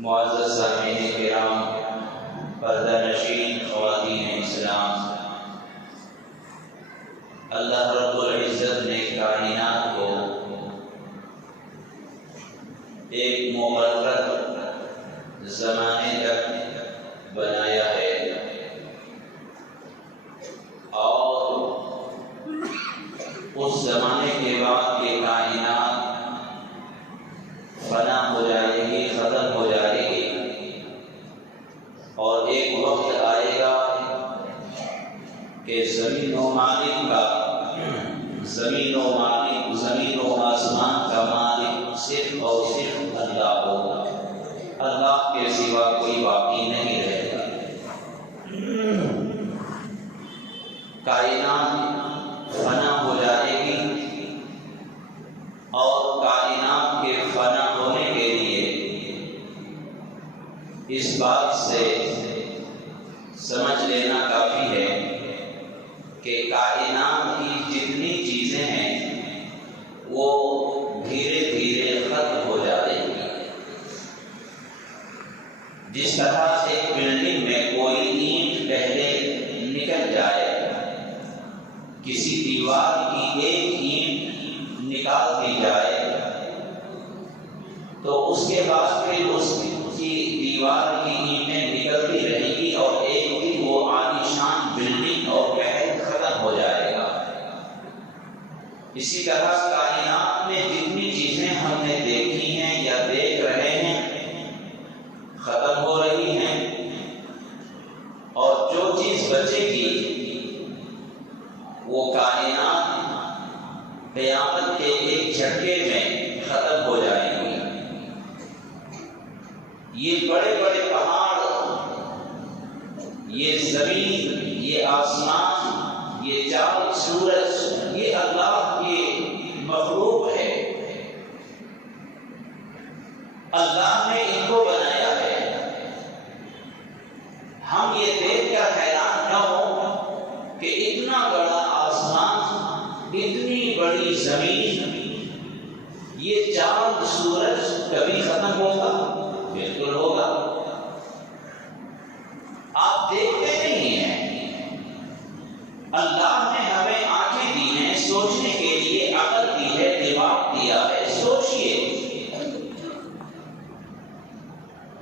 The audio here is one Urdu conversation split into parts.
معزز سامعین کرام، پردہ نشین خواتین اسلام، اللہ رب العزت نے کائنات کو ایک مقرر زمانے تک بنایا ہے اور اس زمانے کے بعد یہ کائنات فنا ہو جائے گی، ختم ہو جائے گی، اور ایک وقت آئے گا کہ زمین و آسمان کا مالک صرف اور صرف اللہ ہوگا، اللہ کے سوا کوئی باقی نہیں رہے گا۔ کائنات فنا ہو جائے گی اور کائنات کے فنا ہونے کے لیے اس بات سے سمجھ لینا کافی ہے کہ کائنات کی جتنی چیزیں ہیں وہ دھیرے دھیرے ختم ہو جائیں گی۔ جس طرح ایک بلڈنگ میں کوئی اینٹ پہلے نکل جائے، کسی دیوار کی ایک اینٹ نکال دی جائے تو اس کے بعد پھر اس کی دیوار کی اینٹیں نکلتی رہیں گی اور ایک دن وہ عالیشان بلڈنگ اور محل ختم ہو جائے گا۔ اسی طرح کائنات میں جتنی چیزیں ہم نے دیکھی ہیں یا دیکھ رہے ہیں ختم ہو رہی ہیں، اور جو چیز بچے گی وہ کائنات قیامت کے ایک جھٹکے میں ختم ہو جائے گی۔ یہ بڑے بڑے پہاڑ، یہ زمین، یہ آسمان، یہ چاند سورج، یہ اللہ کی مخلوق ہے، اللہ نے ان کو بنایا ہے۔ ہم یہ دیکھ کر حیران نہ ہو کہ اتنا بڑا آسمان، اتنی بڑی زمین، یہ چاند سورج کبھی ختم ہوگا؟ بالکل ہوگا۔ آپ دیکھتے نہیں ہیں، اللہ نے ہمیں آنکھیں دی ہیں سوچنے کے لیے، عقل دی ہے، دماغ دیا ہے۔ سوچئے،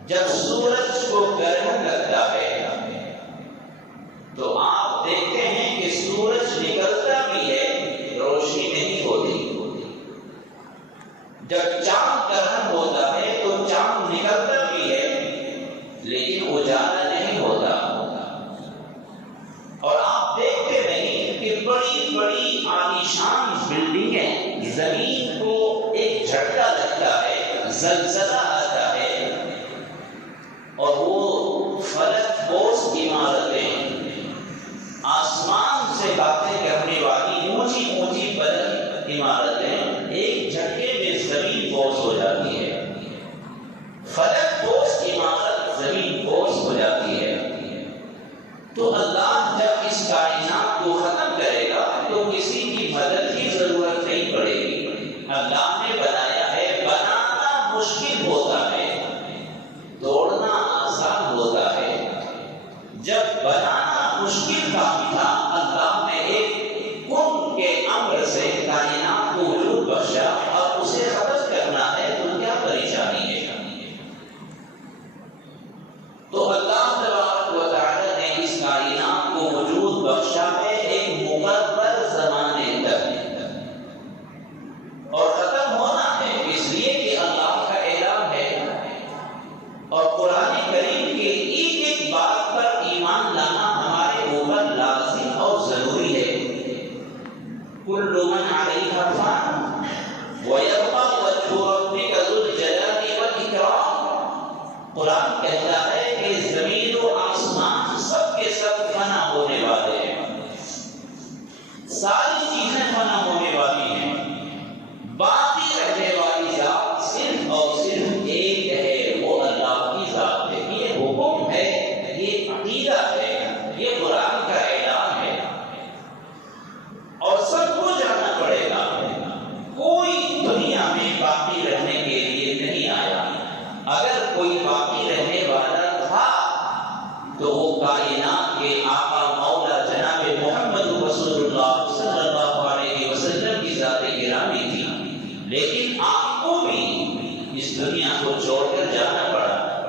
جب سورج کو گرہن لگتا ہے تو آپ دیکھتے ہیں کہ سورج نکلتا بھی ہے، روشنی نہیں ہوتی۔ جب چاند گرہن ہوتا ہے تو چاند نکلتا بھی ہے لیکن اجالا نہیں ہوتا، اور آپ دیکھتے نہیں کہ بڑی بڑی عالیشان بلڈنگیں، زمین کو ایک جھٹکا لگتا ہے، زلزلہ آتا ہے، اور وہ فلک بوس عمارتیں، آسمان سے باتیں کرنے والی اونچی اونچی بلند عمارتیں ایک جھٹکے میں زمین بوس ہو جاتی ہے، فلک بوس عمارت زمین بوس ہو جاتی ہے۔ تو اللہ جب اس کائنات کو ختم کرے گا تو کسی کی مدد کی ضرورت نہیں پڑے گی۔ اللہ نے بنایا ہے، بنانا مشکل ہوتا ہے، توڑنا آسان ہوتا ہے۔ جب بنانا مشکل کام تھا، اللہ نے ایک کن کے امر سے کائنات کو وجود بخشا، اور اسے ختم کرنا ہے تو کیا پریشانی ہے؟ تو اللہ تبارک و تعالی نے اس کائنات کو وجود بخشا ہے ایک مقرر زمانے تک، اور ختم ہونا ہے اس لیے کہ اللہ کا اعلان ہے، اور قرآن کریم کے ایک ایک بات پر ایمان لانا ہمارے اوپر لازم اور ضروری ہے۔ کل من علیہا فان ویبقی وجہ ربک ذو الجلال والاکرام۔ قرآن کہتا ہے کہ زمین و آسمان سب کے سب فنا ہونے والے ہیں، ساری چیزیں فنا ہونے والی ہیں، باقی رہنے والی ذات صرف اور صرف ایک ہے، وہ اللہ کی ذات ہے۔ یہ حکم ہے، یہ عقیدہ ہے، یہ قرآن کا اعلان ہے، اور سب کو جانا پڑے گا۔ کوئی دنیا میں باقی رہنے کے لیے نہیں آیا، اگر کوئی باقی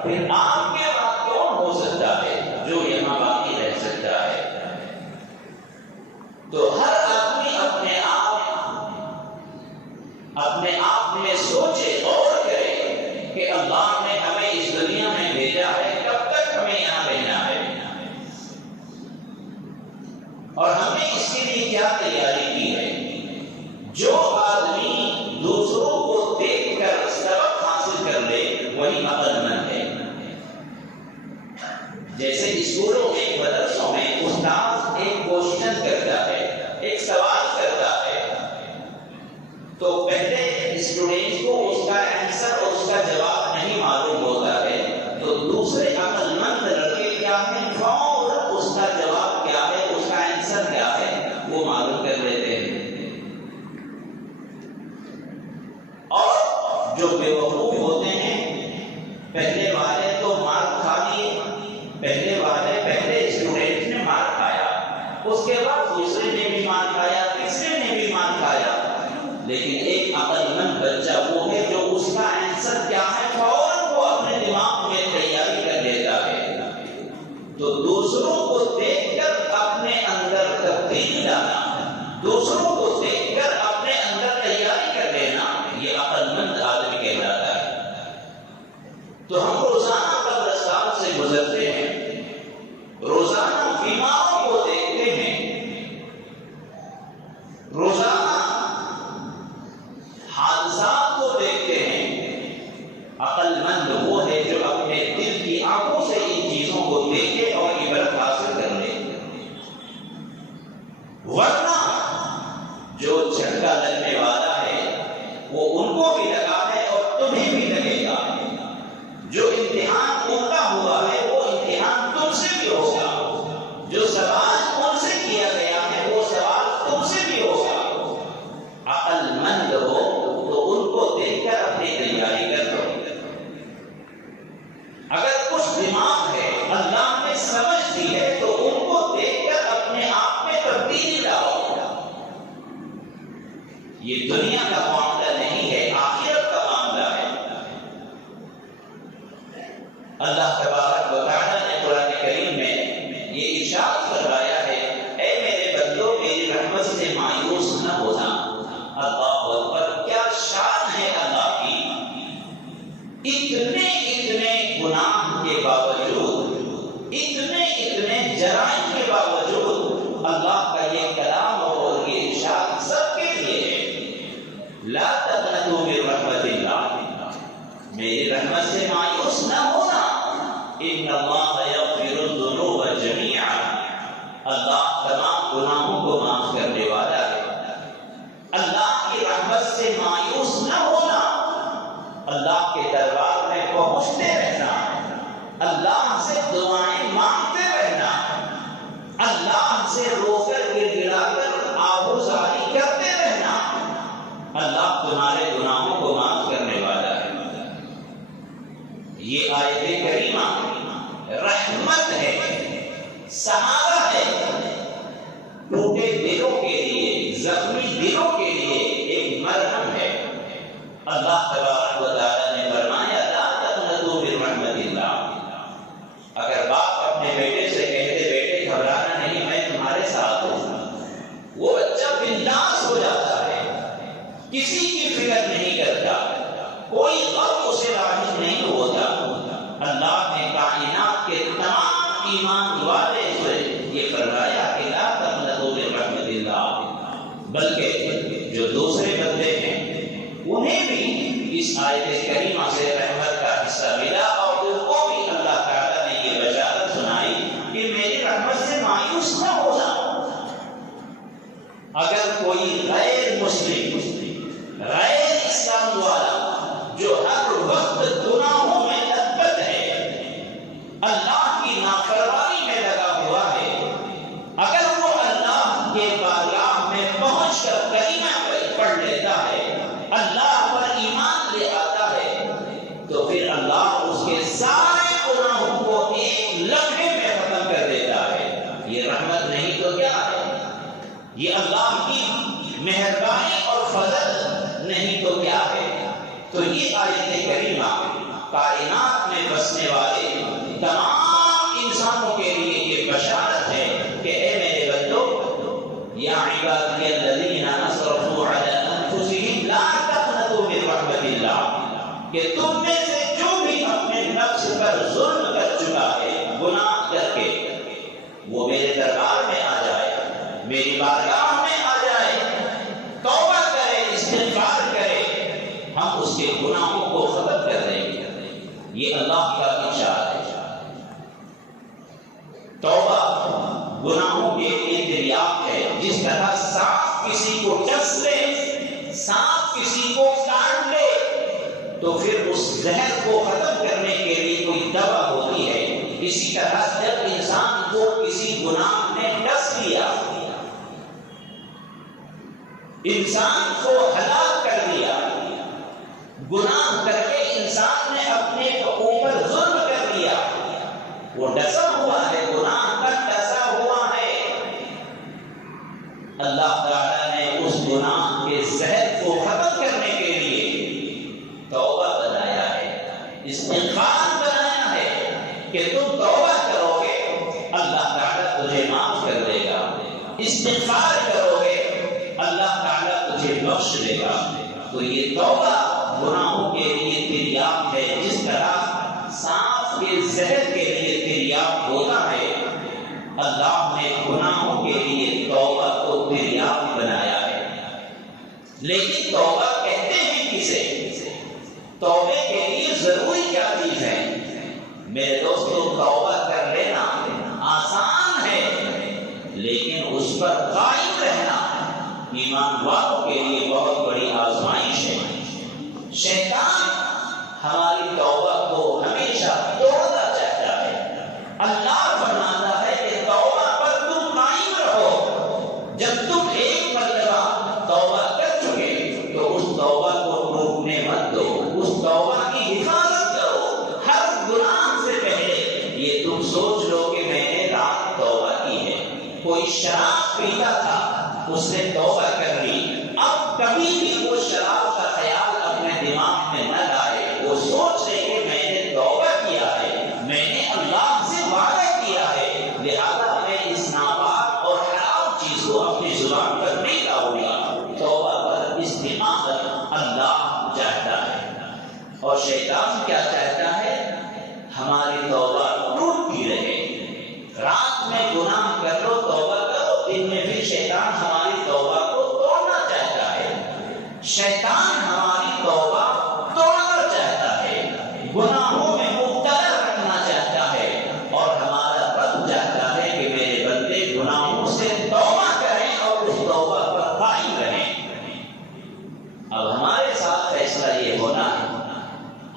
پھر آپ کے بعد کون ہو سکتا ہے جو یہاں باقی رہ سکتا ہے؟ تو ہر آدمی اپنے آپ میں سوچے اور کرے کہ اللہ نے ہمیں اس دنیا میں بھیجا ہے، کب تک ہمیں یہاں رہنا ہے، اور ہم نے اس کے لیے کیا تیاری کی ہے۔ جو آدمی دوسروں کو دیکھ کر سبق حاصل کر لے وہی عقل مند ہے۔ جیسے اسکولوں میں، مدرسوں میں استاد ایک کوشچن کرتا ہے، ایک سوال کرتا ہے، تو پہلے اسٹوڈنٹ کو اس کا آنسر اور اس کا جواب نہیں معلوم ہوتا ہے، تو دوسرے عقل مند لڑکے کیا ہے، فوراً اس کا جواب کیا ہے، اس کا آنسر کیا ہے، وہ معلوم کر لیتے ہیں۔ اور جو بیوقوف ہوتے ہیں، پہلے والے تو مار کھا لیے، پہلے اسٹوڈنٹ نے مار کھایا، اس کے بعد دوسرے نے بھی مار کھایا، تیسرے نے بھی مار کھایا، لیکن ایک عقل مند بچہ وہ ہے جو اس کا آنسر کیا ہے فوراً وہ اپنے دماغ میں تیاری کر لیتا ہے۔ تو دوسروں کو دیکھ کر اپنے اندر تبدیلی لانا، دوسروں کو دیکھ کر اپنے اندر تیاری کر لینا، یہ عقل مند آدمی کہلاتا ہے۔ تو ہم روزانہ قبرستان سے گزرتے ہیں، روزانہ بیماروں کو دیکھتے ہیں، روزانہ حادثات کو دیکھتے ہیں۔ عقل مند وہ ہے جو اپنے دل کی آنکھوں سے ان چیزوں کو دیکھے اور عبرت حاصل کر لے، ورنہ جو جھٹکا لگنے والا ہے وہ ان کو بھی لگا ہے اور تمہیں بھی لگے گا۔ جو امتحان الٹا ہوا ہے وہ امتحان تم سے بھی ہوگا، جو سوال ان سے کیا گیا ہے وہ سوال تم سے بھی ہوگا۔ عقل مند ہو تو ان کو دیکھ کر اپنی تیاری کر لو۔ اگر کچھ دماغ ہے، اللہ نے سمجھ دی ہے، تو ان کو دیکھ کر اپنے آپ میں تبدیلی لاؤ۔ یہ دنیا کا معاملہ نہیں ہے، آخرت کا معاملہ ہے۔ اللہ تبارک و تعالیٰ نے قرآن کریم میں یہ ارشاد فرمایا ہے، اے میرے بندو میری رحمت سے مایوس نہ ہونا۔ اللہ اکبر، کیا شان ہے اللہ کی! اتنے گناہ کے باوجود، اتنے جرائم کے باوجود اللہ کا یہ کلام اور یہ ارشاد سب کے لیے ہے، لا تقنطوا من رحمت اللہ، میری رحمت سے مایوس نہ ہونا، ان اللہ یغفر الذنوب جميعا، اللہ تمام گناہوں کو معاف کرنے والا ہے۔ اللہ کی رحمت سے مایوس نہ ہونا، اللہ کے دربار میں پہنچتے رہنا، اللہ سے دعائیں مانگتے رہنا، اللہ سے رو کر گر گڑا کر آہوزاری کرتے رہنا، اللہ تمہارے گناہوں کو معاف کرنے والا ہے۔ یہ آیت کریمہ رحمت ہے، سہارا ہے، ٹوٹے دلوں کے لیے، زخمی دلوں کے لیے ایک مرہم ہے۔ اللہ تبارک و تعالیٰ نے فرمایا لا تقنطوا من رحمت اللہ۔ اگر باپ اپنے بیٹے سے کہتے بیٹے گھبرانا نہیں، میں تمہارے ساتھ ہوں، وہ بچہ بنداس ہو جاتا ہے، کسی کی فکر نہیں کرتا، کوئی غم اسے لاحق نہیں ہوتا۔ اللہ نے کائنات کے تمام ایمان والے سے یہ فرمایا کہ لا تقنطوا من رحمت اللہ، بلکہ جو دوسرے بندے ہیں انہیں بھی اس آیت کریمہ سے رحمت کا حصہ ملا، اور ان کو بھی اللہ تعالیٰ نے یہ بشارت سنائی کہ میری رحمت سے مایوس نہ ہونا۔ اگر کوئی غیر مسلم، غیر اسلام والا جو ہر وقت گناہوں میں لطفت ہے، اللہ کی نافرمانی کائنات میں بسنے والے تمام انسانوں کے لیے یہ بشارت ہے کہ اے میرے بندو، یا عبادی الذین اسرفوا علی انفسہم لا تقنطوا من رحمت اللہ، کہ تم میں سے جو بھی اپنے نفس پر ظلم کر چکا ہے گناہ کر کے، وہ میرے دربار میں آ جائے، میری بارگاہ میں آ جائے، توبہ کرے، استغفار کرے، ہم اس کے گناہوں کو ختم کر دیں گے۔ یہ اللہ کا ارشاد ہے۔ توبہ گناہوں کے لیے دریافت ہے۔ جس طرح سانپ کسی کو ڈس لے، سانپ کسی کو کاٹ لے، تو پھر اس زہر کو ختم کرنے کے لیے کوئی دوا ہوتی ہے، اسی طرح جب انسان کو کسی گناہ نے ڈس لیا، انسان کو ہلاک کر دیا، گناہ کر کے انسان نے اپنے اوپر ظلم کر دیا، وہ ڈسا ہوا ہے، گناہ کا ڈسا ہوا ہے، اللہ تعالیٰ نے اس گناہ کے زہر کو ختم کرنے کے لیے توبہ بنایا ہے، استغفار بنایا ہے کہ تم توبہ کرو گے اللہ تعالیٰ تجھے معاف کر دے گا، استغفار کرو گے اللہ تعالیٰ تجھے بخش دے گا۔ تو یہ توبہ گناہوں کے لیے دریافت ہے، جس طرح سانپ کے زہر کے لیے دریافت ہوتا ہے، اللہ نے گناہوں کے لیے توبہ کو دریافت بنایا ہے۔ لیکن توبہ کہتے ہیں کسے؟ توبے کے لیے ضروری کیا چیز ہے؟ میرے دوستوں، توبہ کر لینا آسان ہے، لیکن اس پر قائم رہنا ایمان والوں کے لیے بہت بڑی آزمائش ہے۔ شیطان ہماری توبہ کو ہمیشہ توڑنا چاہتا ہے۔ اللہ فرماتا ہے کہ توبہ پر تم قائم رہو، جب تم ایک مرتبہ توبہ کر چکے تو اس توبہ کو روکنے مت دو، اس توبہ کی حفاظت کرو۔ ہر گناہ سے پہلے یہ تم سوچ لو کہ میں نے رات توبہ کی ہے۔ کوئی شراب پیتا تھا، اس نے توبہ کر لی، اب کبھی بھی وہ شراب کا خیال اپنے دماغ میں نہ لائے، وہ سوچ لے کہ میں نے توبہ کیا ہے، میں نے اللہ سے وعدہ کیا ہے، لہذا میں اس ناپاک اور حرام چیز کو اپنی زبان پر نہیں لاؤں گا۔ توبہ پر استقامت اللہ چاہتا ہے، اور شیطان کیا چاہتا ہے؟ ہماری توبہ ٹوٹتی رہے۔ رات میں گناہ کر لو، توبہ کرو، دن میں بھی شیطان ہماری توبہ کو توڑنا چاہتا ہے۔ شیطان ہماری توبہ توڑنا چاہتا ہے، گناہوں میں مبتلا رکھنا چاہتا ہے، اور ہمارا رب چاہتا ہے کہ میرے بندے گناہوں سے توبہ کریں اور اس توبہ پر قائم رہیں۔ اب ہمارے ساتھ فیصلہ یہ ہونا ہے،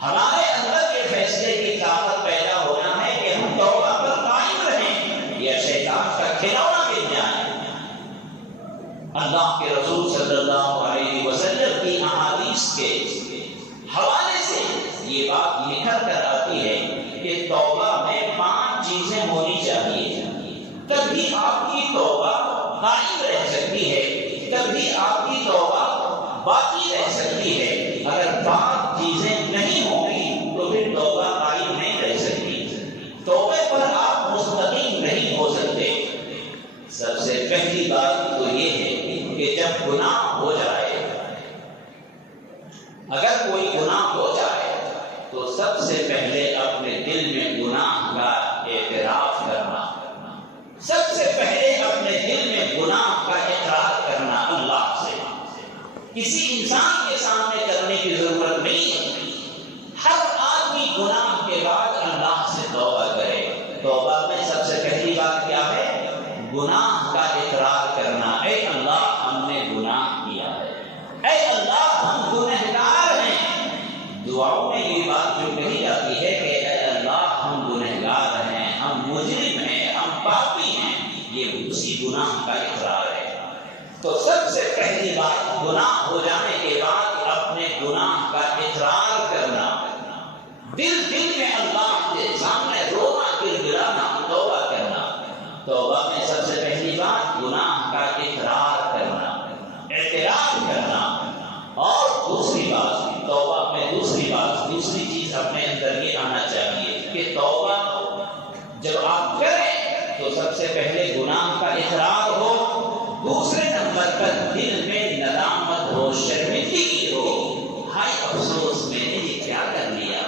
ہمارے اندر یہ فیصلے کی طاقت پیدا ہونا ہے کہ ہم توبہ پر قائم رہیں یا شیطان کا کھلونا بن جائیں۔ اللہ کے رسول صلی اللہ علیہ وسلم کی احادیث کے حوالے سے یہ بات نکل کر آتی ہے کہ توبہ میں 5 چیزیں ہونی چاہیے، تبھی آپ کی توبہ قائم رہ سکتی ہے، تبھی آپ کی توبہ باقی رہ سکتی ہے۔ اگر 5 چیزیں نہیں ہوں گی تو پھر توبہ قائم نہیں رہ سکتی، توبے پر آپ مستقیم نہیں ہو سکتے۔ سب سے پہلی بات تو یہ ہے کہ جب گناہ ہو جائے، اگر کوئی گناہ ہو جائے تو سب سے پہلے اپنے دل میں گناہ کا اعتراف کرنا، سب سے پہلے اپنے دل میں گناہ کا اقرار کرنا اللہ سے۔ کسی انسان کے سامنے کرنے کی ضرورت نہیں ہے، ہر آدمی گناہ کے بعد اللہ سے توبہ کرے۔ توبہ میں سب سے پہلی بات کیا ہے؟ گناہ کا اقرار کرنا۔ اے اللہ، ہم نے گناہ کیا ہے، اے اللہ ہم گنہگار ہیں۔ دعاؤں میں یہ بات جو کہی جاتی ہے کہ اے اللہ ہم گنہگار ہیں، ہم مجرم ہیں، ہم پاپی ہیں، یہ اسی گناہ کا اقرار ہے۔ تو سب سے پہلی بات گناہ ہو جانے کے بعد اپنے گناہ کا اقرار کرنا، دل میں اللہ کے سامنے رونا گڑگڑانا، توبہ کرنا۔ توبہ میں سب سے پہلی بات گناہ کا اقرار کرنا، اعتراف کرنا، اور دوسری بات توبہ میں دوسری چیز اپنے اندر یہ آنا کہ توبہ جب آپ کریں تو سب سے پہلے گناہ کا اقرار ہو، دوسرے نمبر پر دل میں ندامت ہو، شرمندگی ہو، ہائے افسوس میں نے یہ کیا کر لیا،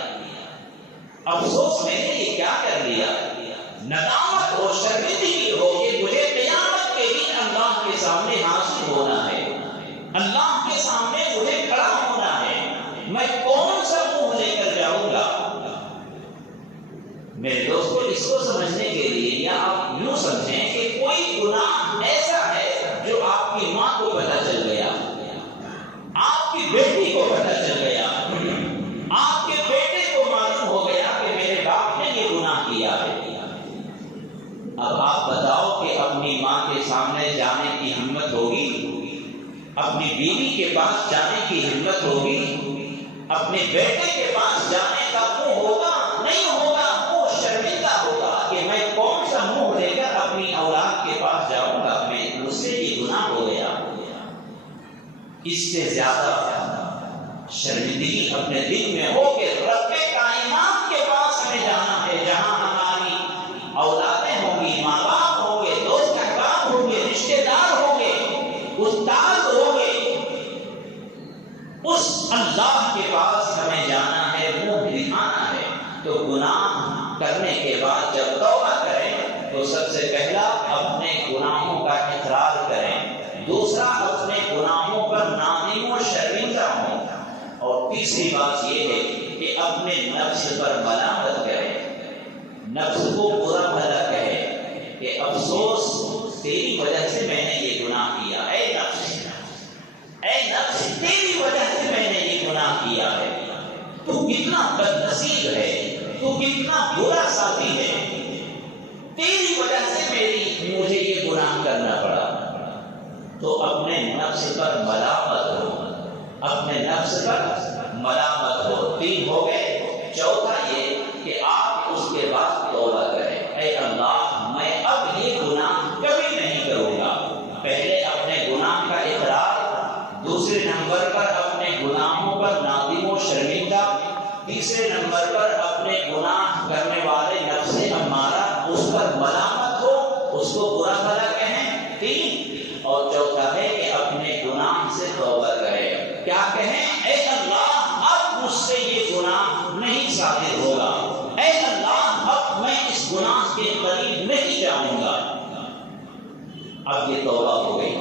افسوس میں نے یہ کیا کر لیا، ندامت ہو، شرمندگی ہو کہ مجھے قیامت کے دن اللہ کے سامنے حاضر ہونا ہے، اللہ کے سامنے مجھے کھڑا ہونا ہے، میں کون سا منہ لے کر جاؤں گا۔ میرے دوستو، اس کو سمجھنے کے لیے یا آپ یوں سمجھیں کہ کوئی گناہ ایسا ہے جو آپ کی ماں کو پتہ چل گیا، آپ کی بیٹی کو پتہ چل گیا، آپ کے بیٹے کو معلوم ہو گیا کہ میرے باپ نے یہ گناہ کیا ہے۔ اب آپ بتاؤ کہ اپنی ماں کے سامنے جانے کی ہمت ہوگی، اپنی بیوی کے پاس جانے کی ہمت ہوگی، اپنے بیٹے کے پاس جانے کا منہ ہوگا؟ نہیں ہوگا، وہ شرمندہ ہوگا کہ میں کون سا منہ لے کر اپنی اولاد کے پاس جاؤں گا، مجھ سے یہ گناہ ہو گیا۔ اس سے زیادہ شرمندگی اپنے دل میں ہو کہ رب کائنات کے پاس ہمیں جانا ہے، جہاں ہماری اولادیں ہوں گی، ماں باپ ہوں گے، دوست احباب ہوں گے، رشتے دار ہوں گے، استاد ہوں گے، اس اللہ کے پاس ہمیں جانا ہے، منہ دکھانا ہے۔ تو گناہ کرنے کے بعد جب توبہ کریں تو سب سے پہلا اپنے گناہوں کا اقرار کریں، دوسرا اپنے گناہوں پر نادم و شرمندہ ہوں، اور تیسری بات یہ ہے کہ اپنے نفس پر ملامت کریں، نفس کو برا بھلا کہیں کہ افسوس تیری وجہ سے میں نے یہ گناہ کیا، اے نفس تیری وجہ سے میں نے یہ گناہ کیا ہے، تو کتنا بد نصیب ہے، تو کتنا برا ساتھی ہے، تیری وجہ سے مجھے یہ گناہ کرنا پڑا۔ تو اپنے نفس پر ملامت ہو، اپنے نفس پر ملامت ہو۔ تین ہو گئے، چوتھا یہ کہ آپ اس کے بعد توبہ کریں، اے اللہ میں اب یہ گناہ کبھی نہیں کروں گا۔ پہلے اپنے گناہ کا اقرار، دوسرے نمبر پر اپنے گناہوں پر نادم و شرمندہ، تیسرے نمبر پر اپنے گناہ کرنے والے نفس امارہ اس پر ملامت ہو، اس کو برا بھلا کہیں، تین، اور چوتھا ہے کہ اپنے گناہ سے توبہ کرے۔ کیا کہیں؟ اے اللہ اب مجھ سے یہ گناہ نہیں صادر ہوگا، اے اللہ اب میں اس گناہ کے قریب نہیں جاؤں گا۔ اب یہ توبہ ہو گئی،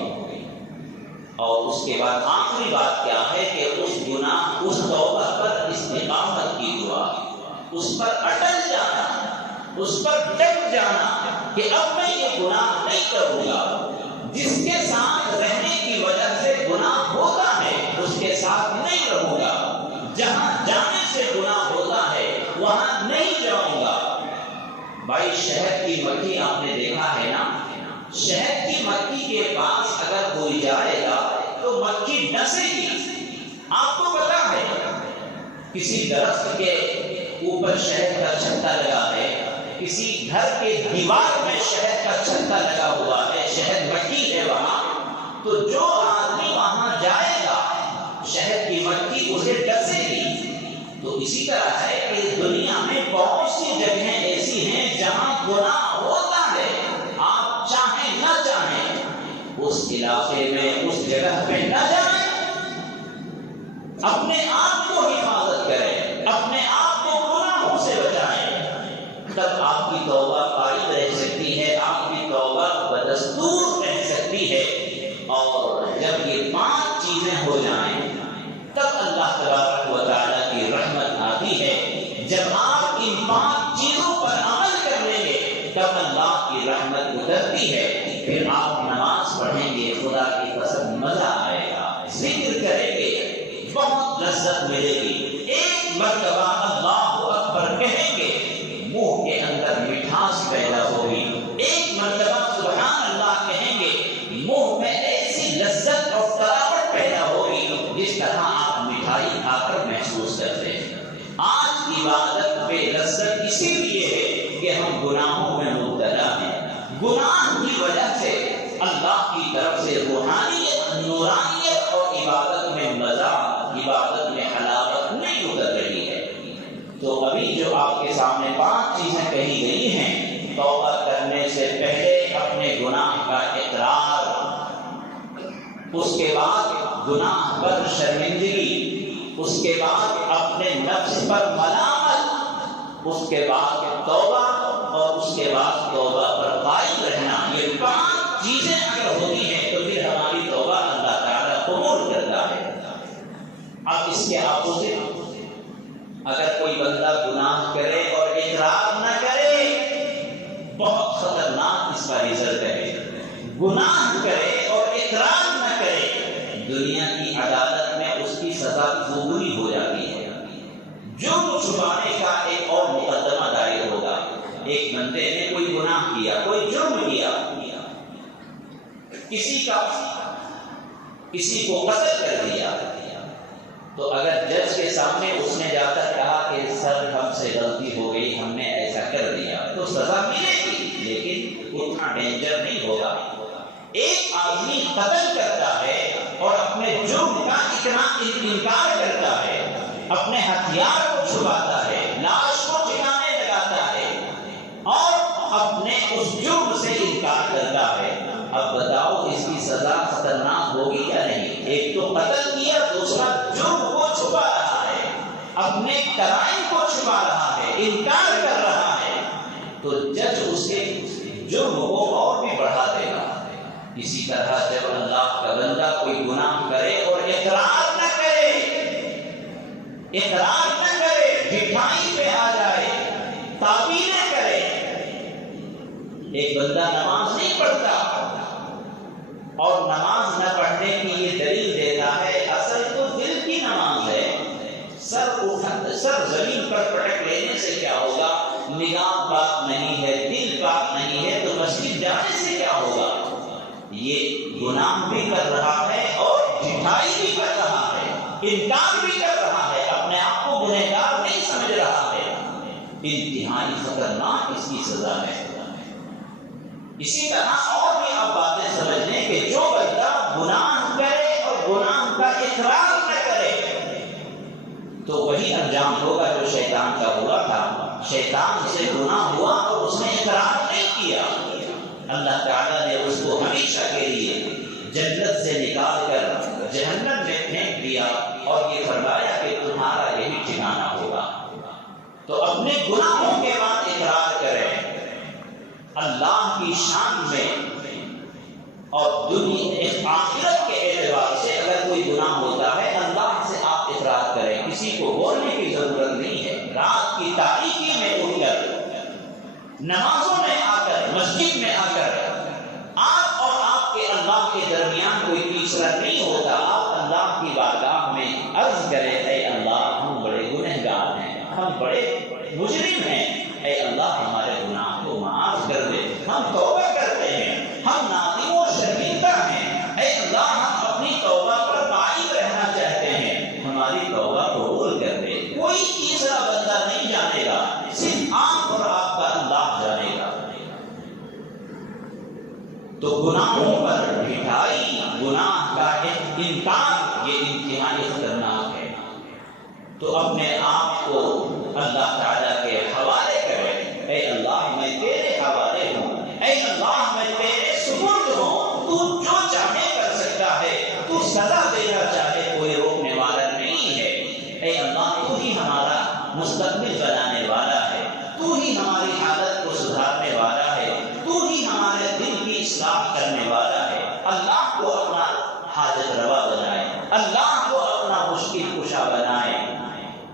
اور اس کے بعد آخری بات کیا ہے کہ اس گناہ، اس توبہ پر استقامت کی دعا، اس پر اٹل جانا، اس پر ڈٹ جانا کہ اب میں یہ گناہ نہیں کروں گا۔ جس کے ساتھ رہنے کی وجہ سے گناہ ہوتا ہے اس کے ساتھ نہیں رہوں گا، جہاں جانے سے گناہ ہوتا ہے وہاں نہیں جاؤں گا۔ بھائی شہد کی مکھی آپ نے دیکھا ہے نا، شہد کی مکھی کے پاس اگر کوئی جائے گا تو مکھی ڈسے گی۔ آپ کو پتا ہے کسی درخت کے اوپر شہد کا چھتا لگا ہے، کسی گھر کے دیوار میں شہد کا چھتا لگا ہوا ہے، شہد مکھی ہے وہاں، تو جو آدمی وہاں جائے گا شہد کی مکھی اسے ڈسے گی۔ تو اسی طرح ہے کہ دنیا میں بہت سی جگہیں ایسی ہیں جہاں گناہ ہوتا ہے، آپ چاہیں نہ چاہیں اس علاقے میں، اس جگہ پہ نہ جائیں، اپنے آپ کو حفاظت کریں، اپنے آپ کو گناہوں سے بچائیں، تب آپ کی توبہ قائم رہ سکتی ہے، آپ کی توبہ بدستور رہ سکتی ہے۔ اور جب یہ 5 چیزیں ہو جائیں تب اللہ تبارک و تعالیٰ کی رحمت آتی ہے۔ جب آپ ان 5 چیزوں پر عمل کر لیں گے تب اللہ کی رحمت اترتی ہے، پھر آپ نماز پڑھیں گے، خدا کی قسم مزہ آئے گا، ذکر کریں گے، بہت لذت ملے گی۔ ایک مرتبہ اللہ اکبر کہیں گے، منہ کے اندر مٹھاس پیدا ہوگی، ایک مرتبہ سبحان اللہ کہیں گے، منہ میں ایسی لذت اور تراوٹ پیدا ہوگی جس طرح آپ مٹھائی کھا کر محسوس کرتے ہیں۔ آج عبادت بے لذت اسی لیے ہے کہ ہم گناہوں میں مبتلا ہیں، گناہ کی وجہ سے اللہ کی طرف سے روحانیت، نورانیت اور عبادت میں مزہ، عبادت میں حلاوت نہیں اتر رہی ہے۔ تو ابھی جو آپ کے سامنے 5 کہی گئی ہیں، توبہ کرنے سے پہلے اپنے گناہ کا اقرار، اس کے بعد گناہ پر شرمندگی، اس کے بعد اپنے نفس پر ملامت، اس کے بعد توبہ، اور اس کے بعد توبہ پر قائم رہنا۔ یہ 5 چیزیں اگر ہوتی ہیں تو پھر ہماری توبہ اللہ تعالیٰ قبول کرتا ہے۔ اب اس کے اپوزٹ، اگر کوئی بندہ گناہ کرے اور اقرار نہ کرے، بہت خطرناک اس کا رزلٹ ہے۔ گناہ کرے اور اقرار نہ کرے، دنیا کی عدالت میں اس کی سزا دوگنی ہو جاتی ہے۔ جرم چھپانے کا ایک اور مقدمہ دائر ہوگا۔ ایک بندے نے کوئی گناہ کیا، کوئی جرم کیا، کسی کو قتل کر دیا، تو اگر جج کے سامنے اس نے جا کر کہا کہ سر ہم سے غلطی ہو گئی، ہم نے ایسا کر دیا، تو سزا ملے گی، لیکن اتنا ڈینجر نہیں ہوگا۔ ایک آدمی قتل کرتا ہے اور اپنے جرم کا اتنا انکار کرتا ہے، اپنے ہتھیار کو چھپاتا ہے، لاش کو ٹھکانے لگاتا ہے اور اپنے اس جرم سے انکار کرتا ہے۔ اب بتاؤ اس کی سزا خطرناک ہوگی یا نہیں؟ ایک تو قتل کیا، دوسرا جرم کو چھپا رہا ہے، اپنے کرائم کو چھپا رہا ہے، انکار کر رہا ہے، تو جج اس کے جرم کو اور بھی بڑھا دے گا۔ اسی طرح جب اللہ کا بندہ کوئی گناہ کرے اور اقرار نہ کرے، ڈھٹائی پہ آ جائے، تعبیریں کرے۔ ایک بندہ نماز نہیں پڑھتا اور نماز نہ پڑھنے کی یہ دلیل دیتا ہے، اصل تو دل کی نماز ہے، سر زمین پر پٹک لینے سے کیا ہوگا؟ نگاہ پاک نہیں ہے، دل پاک نہیں ہے، تو مسجد جانے سے کیا ہوگا؟ یہ گناہ بھی کر رہا ہے اور ڈھٹائی بھی کر رہا ہے، انکار بھی کر رہا ہے، اپنے آپ کو گنہگار نہیں سمجھ رہا ہے۔ انتہائی خطرناک اس کی سزا ہے۔ اسی طرح اور بھی آپ باتیں سمجھ لیں کہ جو بندہ گناہ کرے اور گناہ کا اقرار نہ کرے، تو وہی انجام ہوگا جو شیطان کا ہوا تھا۔ شیطان سے گناہ ہوا اور اس نے اقرار نہیں کیا، اللہ تعالیٰ نے اس کو ہمیشہ کے لیے جنت سے نکال کر جہنم میں پھینک دیا اور یہ فرمایا کہ تمہارا یہی ٹھکانہ ہوگا۔ تو اپنے گناہوں کے بعد اقرار کریں، اللہ کی شان میں اور دنیا آخرت کے اعتبار سے اگر کوئی گناہ ہوتا ہے، اللہ سے آپ اقرار کریں، کسی کو بولنے کی ضرورت نہیں ہے۔ رات کی تاریکی میں اٹھ کر، نمازوں میں آ کر، مسجد میں آ کر، آپ اور آپ کے اللہ کے درمیان کوئی تیسرا نہیں ہوتا۔ آپ اللہ کی بارگاہ میں عرض کریں، اے اللہ ہم بڑے گنہگار ہیں، ہم بڑے مجرم ہیں، اے اللہ ہمارے گناہ کو معاف کر دے، ہم توبہ کرتے ہیں، ہم نادم و شرمندہ ہیں، اے اللہ ہم اپنی توبہ پر قائم رہنا چاہتے ہیں، ہماری توبہ قبول کر دے۔ کوئی تیسرا بندہ نہیں جانے گا، صرف آپ اور آپ کا اللہ جانے گا۔ تو گناہوں پر ڈھٹائی، گناہ کا انکار، یہ انتہائی خطرناک ہے۔ تو اپنے آپ کو اللہ تعالیٰ کے حوالے کریں، اے اللہ میں تیرے حوالے ہوں، اے اللہ میں تیرے سپرد ہوں، تو جو چاہے کر سکتا ہے، تو سزا دینا چاہے کوئی روکنے والا نہیں ہے۔ اے اللہ تو ہی ہمارا مستقبل بنانے والا ہے، تو ہی ہماری حالت کو سدھارنے والا ہے، تو ہی ہمارے دل کی اصلاح کرنے والا ہے۔ اللہ کو اپنا حاجت روا بنائے، اللہ کو اپنا مشکل کشا بنائے،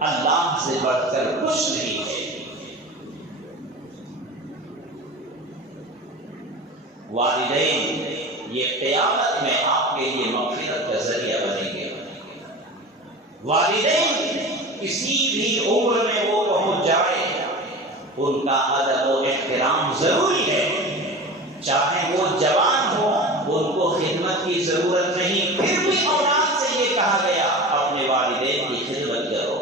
اللہ سے بڑھ کر کچھ نہیں ہے۔ والدین یہ قیامت میں آپ کے لیے مغفرت کا ذریعہ بنیں گے۔ والدین کسی بھی عمر میں وہ پہنچ جائے، ان کا ادب و احترام ضروری ہے، چاہے وہ جوان ہو، ان کو خدمت کی ضرورت نہیں، پھر بھی اولاد سے یہ کہا گیا اپنے والدین کی خدمت کرو۔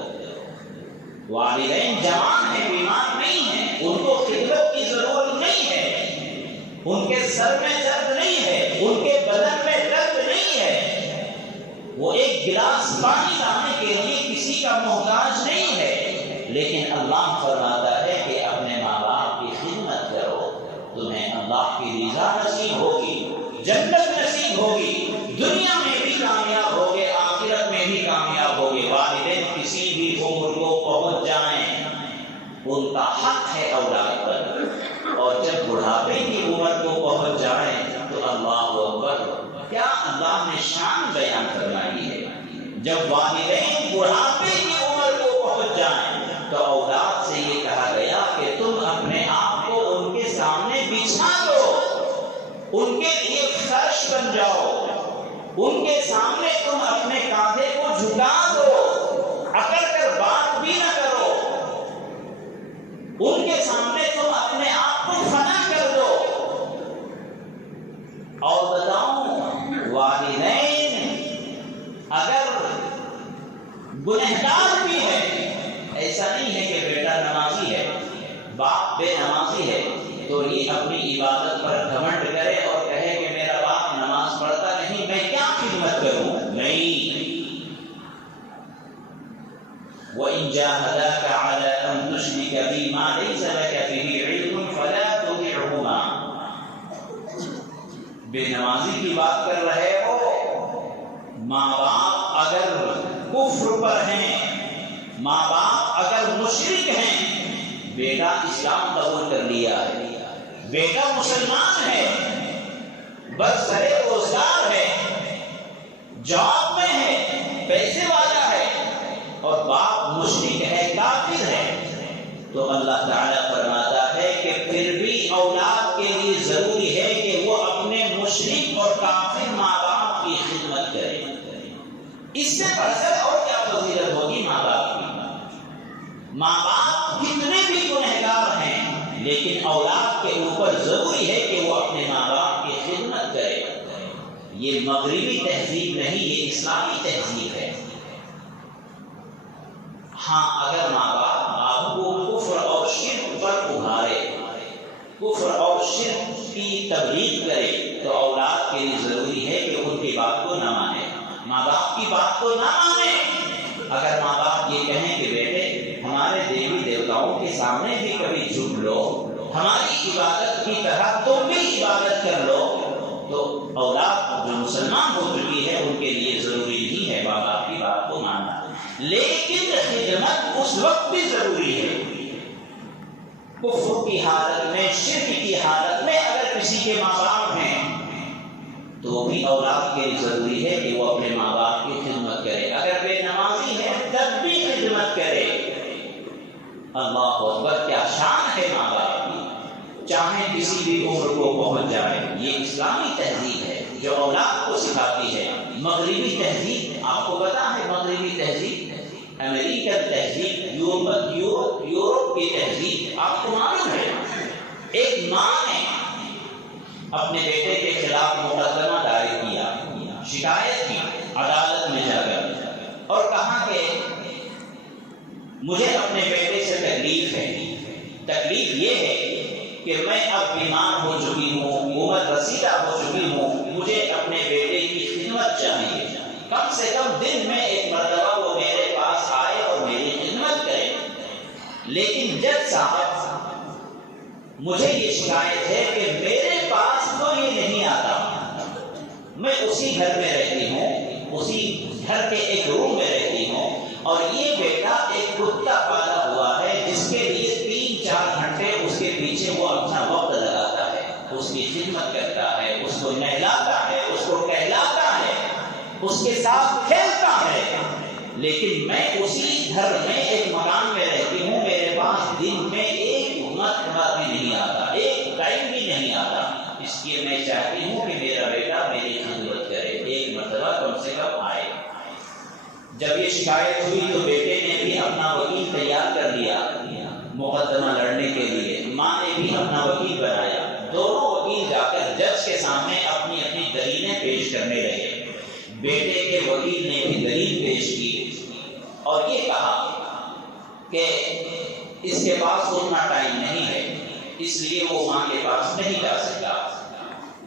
والدین جوان ہیں، بیمار نہیں ہیں، ان کو خدمت کی ضرورت نہیں ہے، ان کے سر میں درد نہیں ہے، ان کے بدن میں درد نہیں ہے، وہ ایک گلاس پانی لانے کے لیے کسی کا محتاج نہیں ہے، لیکن اللہ فرماتا ہے کہ اپنے ماں باپ حق ہے اولاد پر، اور جب بڑھاپے کی عمر کو پہنچ جائیں تو اللہ اکبر، کیا اللہ نے شان بیان فرمائی ہے۔ جب والدین بڑھاپے کی عمر کو پہنچ جائیں تو اولاد سے یہ کہا گیا کہ تم اپنے آپ کو ان کے سامنے بچھا دو، ان کے لیے فرش بن جاؤ، ان کے سامنے تم اپنے کاندھے کو جھکا دو، اکڑ کر بات بھی نہ کرو، ان کے سامنے تم اپنے آپ کو فنا کر دو۔ اور بتاؤں، والدین اگر گنہگار بھی ہے، ایسا نہیں ہے کہ بیٹا نمازی ہے، باپ بے نمازی ہے تو یہ اپنی عبادت پر گھمنڈ کرے اور کہے کہ میرا باپ نماز پڑھتا نہیں، میں کیا خدمت کروں؟ نہیں۔ وَإِن جَاهَدَاكَ عَلَىٰ أَن تُشْرِكَ بِي مَا لَيْسَ لَكَ بِهِ عِلْمٌ فَلَا تُطِعْهُمَا۔ بے نمازی کی بات کر رہے ہو، ماں باپ اگر کفر پر ہیں، ماں باپ اگر مشرک ہیں، بیٹا اسلام قبول کر لیا ہے، بیٹا مسلمان ہے، بس سرے روزگار ہے، جاب میں ہے، پیسے والا ہے، اور باپ مشرک ہے، کافر ہے، تو اللہ تعالیٰ فرماتا ہے کہ پھر بھی اولاد کے لیے ضروری ہے کہ وہ اپنے مشرک اور کافر ماں باپ کی خدمت کرے۔ اس سے بڑھ کر اور کیا فضیلت ہوگی ماں باپ کی؟ ماں باپ کتنے بھی گنہگار ہیں لیکن اولاد کے اوپر ضروری ہے کہ وہ اپنے ماں باپ کی خدمت کرے۔ یہ مغربی تہذیب نہیں، یہ اسلامی تہذیب ہے۔ ہاں، اگر ماں باپ آپ کو کفر اور شرک پر ابھارے، کفر اور شرک کی تبلیغ کرے تو اولاد کے لیے ضروری ہے کہ ان کی بات کو نہ مانے، ماں باپ کی بات کو نہ مانے۔ اگر ماں باپ یہ کہیں کہ بیٹے ہمارے دیوی دیوتاؤں کے سامنے بھی کبھی جھک لو، ہماری عبادت کی طرح تم بھی عبادت کر لو، تو اولاد جو مسلمان ہو چکی ہے ان کے لیے ضروری نہیں ہے ماں باپ کی بات کو ماننا، لیکن خدمت اس وقت بھی ضروری ہے۔ کفر کی حالت میں، شرک کی حالت میں اگر کسی کے ماں باپ ہیں تو بھی اولاد کے لیے ضروری ہے کہ وہ اپنے ماں باپ کی خدمت کرے، اگر بے نمازی ہے تب بھی خدمت کرے۔ اللہ اکبر، کیا شان ہے ماں باپ کی، چاہے کسی بھی عمر کو پہنچ جائے۔ یہ اسلامی تہذیب ہے جو اولاد کو سکھاتی ہے۔ مغربی تہذیب، آپ کو پتا ہے مغربی تہذیب، امریکن تہذیب، یورپ کی تہذیب، آپ کو معلوم ہے ایک ماں نے اپنے بیٹے کے خلاف مقدمہ دائر کیا، شکایت کی عدالت میں جا کر، اور کہا کہ مجھے اپنے بیٹے سے تکلیف ہے، تکلیف یہ ہے کہ میں اب بیمار ہو چکی ہوں، عمر رسیدہ ہو چکی ہوں، مجھے اپنے بیٹے کی خدمت چاہیے، کم سے کم دن میں ایک مرتبہ وہ میرے پاس آئے اور میری خدمت کرے۔ لیکن جج صاحب، مجھے یہ شکایت ہے کہ میرے پاس تو یہ نہیں آتا، میں اسی گھر میں رہتی ہوں، اسی گھر کے ایک روم میں رہتی ہوں، اور یہ بیٹا ایک کتا پالا ہوا ہے جس کے لیے 3-4 گھنٹے اس کے پیچھے وہ اپنا وقت لگاتا ہے، اس کی خدمت کرتا ہے، اس کو نہلاتا ہے، اس کو کہلاتا ہے، اس کے ساتھ کھیلتا ہے، لیکن میں اسی گھر میں ایک مکان میں رہتی ہوں، میرے پاس دن میں ایک مرتبہ بھی نہیں آتا، ایک ٹائم بھی نہیں آتا، اس لیے میں چاہتی ہوں کہ میرا بیٹا میری خدمت کرے، ایک مرتبہ کم سے کم آئے۔ جب یہ شکایت ہوئی تو بیٹے نے بھی اپنا وکیل تیار کر لیا مقدمہ لڑنے کے لیے، ماں نے بھی اپنا وکیل بنایا، دونوں وکیل جا کر جج کے سامنے اپنی اپنی دلیلیں پیش کرنے لگے۔ بیٹے کے وکیل نے بھی دلیل پیش کی اور یہ کہا کہ اس کے پاس اتنا ٹائم نہیں ہے، اس لیے وہ ماں کے پاس نہیں جا سکتا،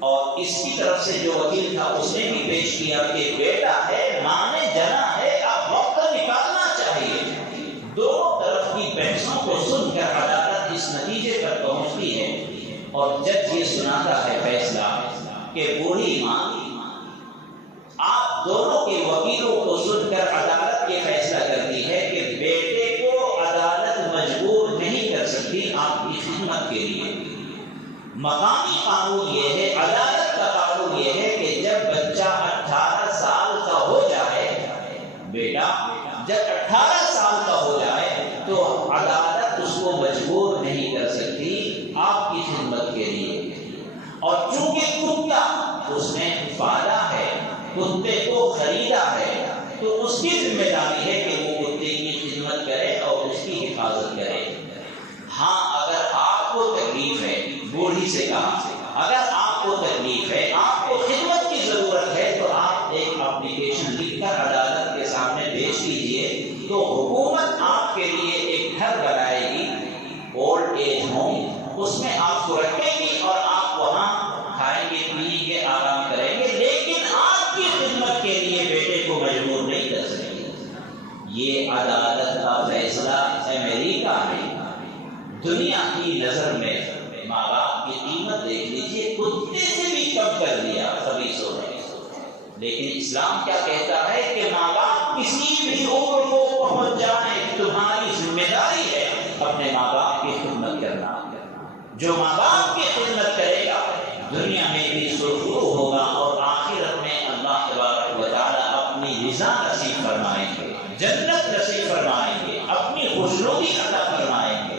اور اس کی طرف سے جو وکیل تھا اس نے بھی پیش کیا کہ بیٹا ہے، ماں نے جنا ہے، اب وقت نکالنا چاہیے۔ دونوں طرف کی بحثوں کو سن کر عدالت اس نتیجے پر پہنچتی ہے اور جج یہ سناتا ہے فیصلہ کہ بوڑھی ماں، آپ دونوں کے وکیلوں کو سن کر عدالت یہ فیصلہ کرتی ہے کہ بیٹے کو عدالت مجبور نہیں کر سکتی، آپ خدمت کے لیے. مقامی قانون یہ ہے، عدالت کا قانون یہ ہے کہ جب بچہ 18 سال کا ہو جائے، بیٹا جب 18 سال کا ہو جائے تو عدالت اس کو مجبور نہیں کر سکتی آپ کی خدمت کے لیے. اور چونکہ کتا اس نے پالا ہے، کتے کو خریدا ہے، تو اس کی ذمہ داری ہے کہ وہ کتے کی خدمت کرے اور اس کی حفاظت کرے. ہاں اگر آپ کو تکلیف ہے، بوڑھی سے کہا، اگر آپ کو تکلیف ہے، آپ کو خدمت کی ضرورت ہے، تو آپ ایک اپلیکیشن لکھ کر عدالت کے سامنے پیش کیجیے، تو حکومت آپ کے لیے ایک گھر بنائے گی، اولڈ ایج ہوم، اس میں آپ کو رکھے گی اور آپ وہاں کھائیں گے، پیئیں گے، آرام کریں گے، لیکن آپ کی خدمت کے لیے بیٹے کو مجبور نہیں کر سکتی. یہ عدالت کا فیصلہ امریکہ میں. دنیا کی نظر میں ماں باپ کی قیمت دیکھ لیجیے، کتے سے بھی کم کر دیا سبھی سو رہے. لیکن اسلام کیا کہتا ہے کہ ماں باپ کسی بھی عمر کو پہنچ جائیں، تمہاری ذمہ داری ہے اپنے ماں باپ کی خدمت کرنا. جو ماں باپ کی خدمت کرے گا دنیا میں بھی سرخرو ہوگا اور آخرت میں اللہ تبارک و تعالی اپنی رضا نصیب فرمائیں گے، جنت نصیب فرمائیں گے، اپنی خوشنودی عطا فرمائیں گے.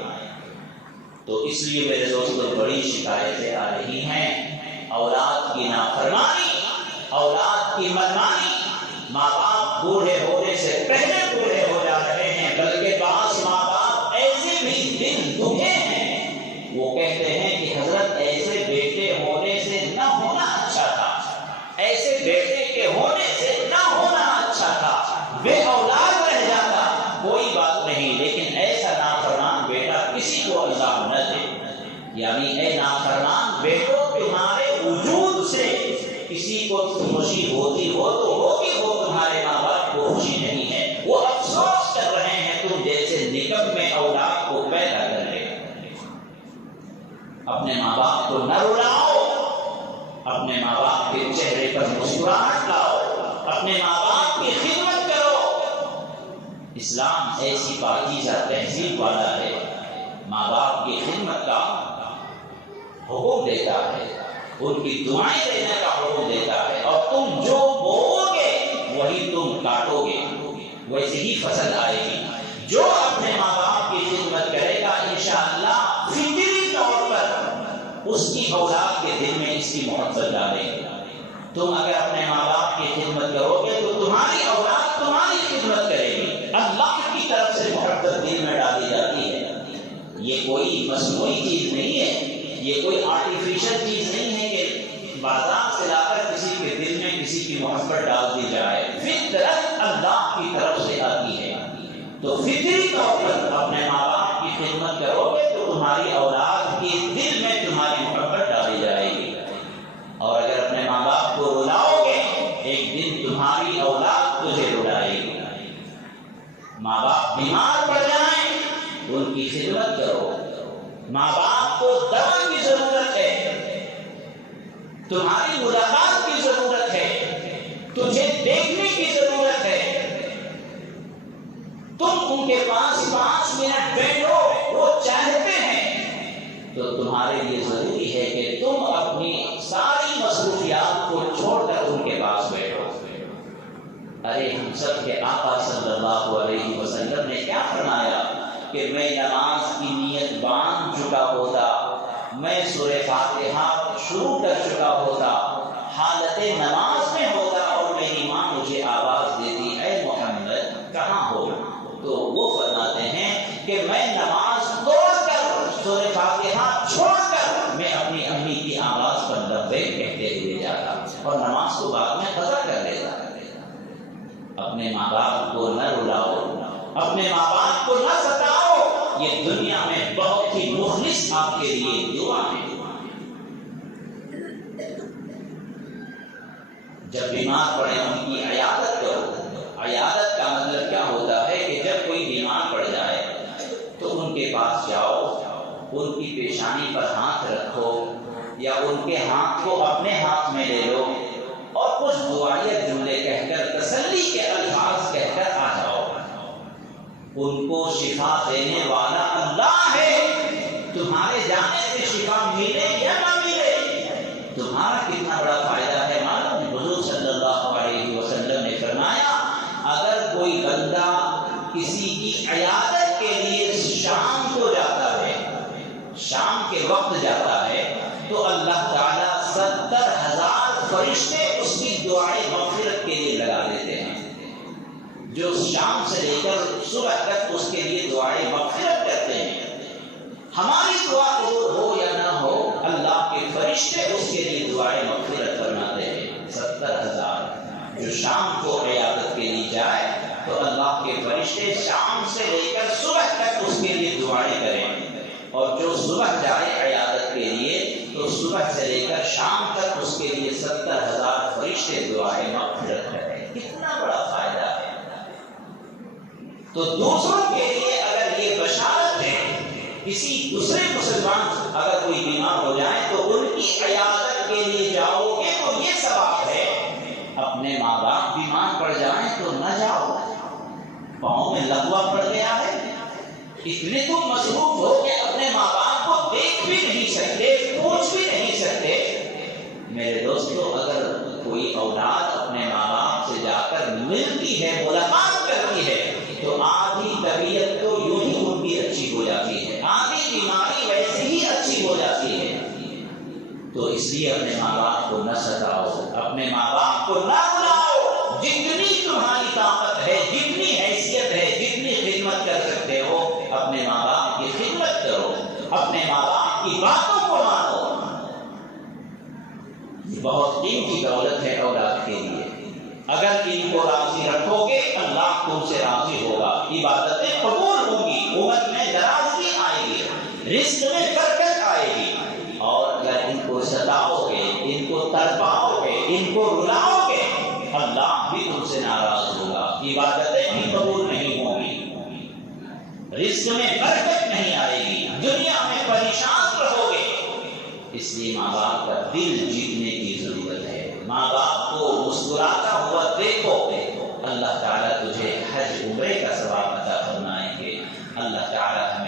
تو اس لیے میرے دوستوں بڑی شکایتیں آ رہی ہیں، اولاد کی نافرمانی، اولاد کی منمانی. ماں باپ بوڑھے ہونے سے پہلے بوڑھے ہو جا رہے ہیں، بلکہ بعض ماں باپ ایسے بھی دل دکھے ہیں، وہ کہتے ہیں کہ حضرت ایسے بیٹے ہونے سے نہ ہونا اچھا تھا، ایسے بیٹے کے ہونے سے نہ ہونا اچھا تھا، بے اولاد رہ جاتا کوئی بات نہیں، لیکن ایسا نافرمان بیٹا کسی کو اللہ نہ دے. یعنی اے نافرمان بیٹو، تمہارے وجود سے کسی کو خوشی ہوتی ہو تو ہوگی، وہ تمہارے ماں باپ کو خوشی نہیں ہے، وہ افسوس کر رہے ہیں تم جیسے نکمے اولاد کو پیدا کر لے. اپنے ماں باپ کو نہ رلاؤ، اپنے ماں باپ کے چہرے پر مسکراہٹ لاؤ، اپنے ماں باپ کی خدمت کرو. اسلام ایسی پاکیزہ تہذیب والا ہے، ماں باپ کی خدمت کا حکم دیتا ہے، ان کی دعائیں دینے کا حکم دیتا ہے، اور تم جو بوؤ گے وہی تم کاٹو گے، ویسے ہی فصل آئے گی. جو اپنے ماں باپ کی خدمت کرے گا انشاءاللہ فطری طور پر اس کی اولاد کے دل میں اس کی محبت ڈالے گی. تم اگر اپنے ماں باپ کی خدمت کرو گے تو تمہاری اولاد تمہاری خدمت کرے گی. اللہ کی طرف سے محبت دل میں ڈالی جاتی ہے. یہ کوئی مصنوعی چیز نہیں ہے، یہ کوئی آرٹیفیشل چیز نہیں ہے کہ بازار سے لا کر کسی کے دل میں کسی کی محبت ڈال دی جائے. فطرت اللہ کی طرف سے آتی ہے. تو فطری طور پر اپنے ماں باپ کی خدمت کرو گے تو تمہاری اولاد کے دل میں تمہاری محبت ڈالی جائے گی. اور اگر اپنے ماں باپ کو رلاؤ گے ایک دن تمہاری اولاد تجھے رلائے گی. ماں باپ بیمار پڑ جائیں ان کی خدمت کرو. ماں باپ کو دوا کی ضرورت ہے، تمہاری ملاقات کی ضرورت ہے، تجھے دیکھنے کی ضرورت ہے. تم ان کے پاس 5 منٹ بیٹھو، وہ چاہتے ہیں، تو تمہارے لیے ضروری ہے کہ تم اپنی ساری مصروفیات کو چھوڑ کر ان کے پاس بیٹھو. ارے ہم سب کے آقا صلی اللہ علیہ وسلم نے کیا فرمایا کہ میں نماز کی نیت باندھ چکا ہوتا، میں سورہ فاتحہ شروع کر چکا ہوتا، حالت نماز میں ہوتا اور میری ماں مجھے آواز دیتی اے محمد کہاں ہو؟ تو وہ فرماتے ہیں کہ میں نماز توڑ کر سورہ فاتحہ چھوڑ کر میں اپنی امی کی آواز پر لبیک کہتے ہوئے جاتا اور نماز کو بعد میں قضا کر لیتا. اپنے ماں باپ کو نہ رلاؤ، اپنے ماں باپ کو نہ ستاؤ. یہ دنیا میں بہت ہی مخلص آپ کے لیے دعا ہے. جب بیمار پڑے ان کی عیادت کرو. عیادت کا مطلب کیا ہوتا ہے کہ جب کوئی بیمار پڑ جائے تو ان کے پاس جاؤ، ان کی پیشانی پر ہاتھ رکھو یا ان کے ہاتھ کو اپنے ہاتھ میں لے لو اور کچھ دعائیہ جملے کہہ کر تسلی کے الفاظ کہہ کر آ جاؤ. ان کو شفا دینے والا اللہ ہے، تمہارے تمہارے جانے سے شفا ملے یا نہ ملے، تمہارا کتنا بڑا فائدہ ہے معلوم؟ حضور صلی اللہ علیہ وسلم نے فرمایا اگر کوئی بندہ کسی کی عیادت کے لیے شام کو جاتا ہے، شام کے وقت جاتا ہے، تو اللہ تعالیٰ 70,000 فرشتے اس کی دعائیں مغفرت کے لیے لگا دیتے ہیں۔ جو شام سے لے کر صبح تک اس کے لیے دعائیں مغفرت کرتے ہیں، ہماری دعا قبول ہو یا نہ ہو، اللہ کے فرشتے اس کے لیے دعائیں مغفرت فرماتے ہیں۔ 70,000 جو شام کو عیادت کے لیے جائے تو اللہ کے فرشتے شام سے لے کر صبح تک اس کے لیے دعائیں کریں، اور جو صبح جائے عیادت کے لیے تو صبح سے لے کر شام تک اس کے لیے 70,000 فرشتے دعائیں مغفرت کریں۔ کتنا بڑا فائدہ ہے۔ تو دوسروں کے لیے اگر یہ بشارت ہے، کسی دوسرے مسلمان اگر کوئی بیمار ہو جائے تو ان کی عیادت کے لیے جاؤ گے تو یہ ثواب ہے۔ اپنے ماں باپ بیمار پڑ جائیں تو نہ جاؤ، پاؤں میں لگوا پڑ گیا ہے، اتنے تم مصروف ہو کہ اپنے ماں باپ کو دیکھ بھی نہیں سکتے، پوچھ بھی نہیں سکتے۔ میرے دوستو، اگر کوئی اولاد اپنے ماں باپ سے جا کر ملتی ہے، ملاقات کرتی ہے، تو آدھی طبیعت تو یوں ہی ان کی اچھی ہو جاتی ہے، آدھی بیماری ویسے ہی اچھی ہو جاتی ہے۔ تو اس لیے اپنے ماں باپ کو نہ ستاؤ، اپنے ماں باپ کو نہ بلاؤ، جتنی تمہاری طاقت ہے، جتنی حیثیت ہے، جتنی خدمت کر سکتے ہو، اپنے ماں باپ کی خدمت کرو، اپنے ماں باپ کی باتوں کو مانو۔ یہ بہت قیمتی دولت ہے اولاد کے لیے۔ اگر ان کو راضی رکھو گے، اللہ تم سے راضی ہوگا، عبادتیں قبول ہوں گی، عمر میں درازی آئے گی، رزق میں برکت آئے گی۔ اور اگر ان کو ستاؤ گے، ان کو تڑپاؤ گے، ان کو رلاؤ گے، اللہ بھی تم سے ناراض ہوگا، عبادتیں بھی قبول نہیں ہوں گی، رزق میں برکت نہیں آئے گی، دنیا میں پریشان رہو گے۔ اس لیے ماں باپ کا دل جیتنے کی ضرورت ہے۔ ماں باپ کو مسکراتا ہوا دیکھو، اللہ تعالیٰ تجھے حج عمرے کا ثواب عطا فرمائیں گے۔ اللہ تعالیٰ ہمیں